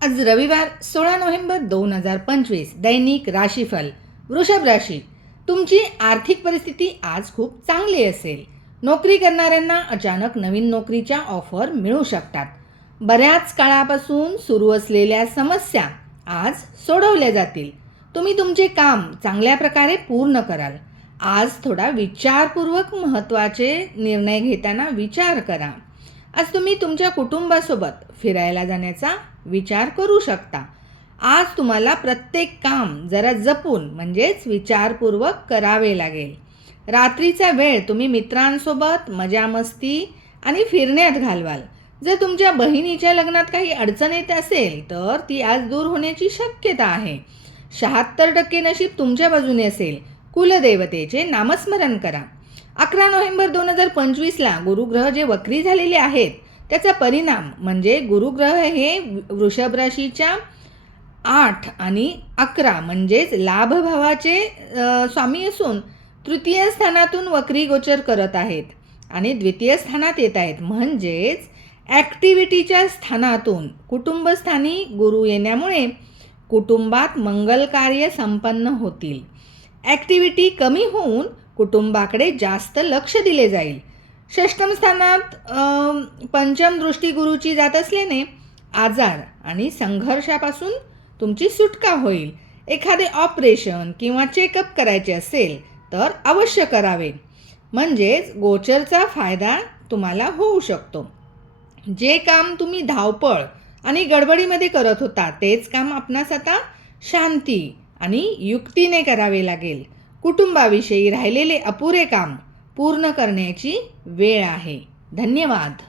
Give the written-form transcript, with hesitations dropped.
आज रविवार 16 नोव्हेंबर 2025 दैनिक राशीफल. वृषभ राशी. तुमची आर्थिक परिस्थिती आज खूप चांगली असेल. नोकरी करणाऱ्यांना अचानक नवीन नोकरीच्या ऑफर मिळू शकतात. बऱ्याच काळापासून सुरू असलेल्या समस्या आज सोडवल्या जातील. तुम्ही तुमचे काम चांगल्या प्रकारे पूर्ण कराल. आज थोडा विचारपूर्वक महत्त्वाचे निर्णय घेताना विचार करा. आज तुम्ही तुमच्या कुटुंबासोबत फिरायला जाण्याचा विचार करू शकता. आज तुम्हाला प्रत्येक काम जरा जपून म्हणजेच विचारपूर्वक करावे लागेल. रात्रीचा वेळ तुम्ही मित्रांसोबत मजा मस्ती आणि फिरण्यात घालवाल. जर तुमच्या बहिणीच्या लग्नात काही अडचण येत असेल तर ती आज दूर होण्याची शक्यता आहे. 76% नशीब तुमच्या बाजूने असेल. कुलदेवतेचे नामस्मरण करा. 11 नोव्हेंबर 2025 गुरुग्रह जे वक्री झालेले आहेत त्याचा परिणाम म्हणजे गुरुग्रह हे वृषभ राशीच्या 8 आणि 11 म्हणजेच लाभभावाचे स्वामी असून तृतीय स्थानातून वक्री गोचर करत आहेत आणि द्वितीय स्थानात येत आहेत. म्हणजेच ॲक्टिव्हिटीच्या स्थानातून कुटुंबस्थानी गुरु येण्यामुळे कुटुंबात मंगल कार्य संपन्न होतील. ॲक्टिव्हिटी कमी होऊन कुटुंबाकडे जास्त लक्ष दिले जाईल. षष्टम स्थानात पंचम दृष्टी गुरुची जात असल्याने आजार आणि संघर्षापासून तुमची सुटका होईल. एखादे ऑपरेशन किंवा चेकअप करायचे असेल तर अवश्य करावे. म्हणजेच गोचरचा फायदा तुम्हाला होऊ शकतो. जे काम तुम्ही धावपळ आणि गडबडीमध्ये करत होता तेच काम आपणास आता शांती आणि युक्तीने करावे लागेल. कुटुंबाविषयी राहिलेले अपुरे काम पूर्ण करण्याची वेळ आहे. धन्यवाद.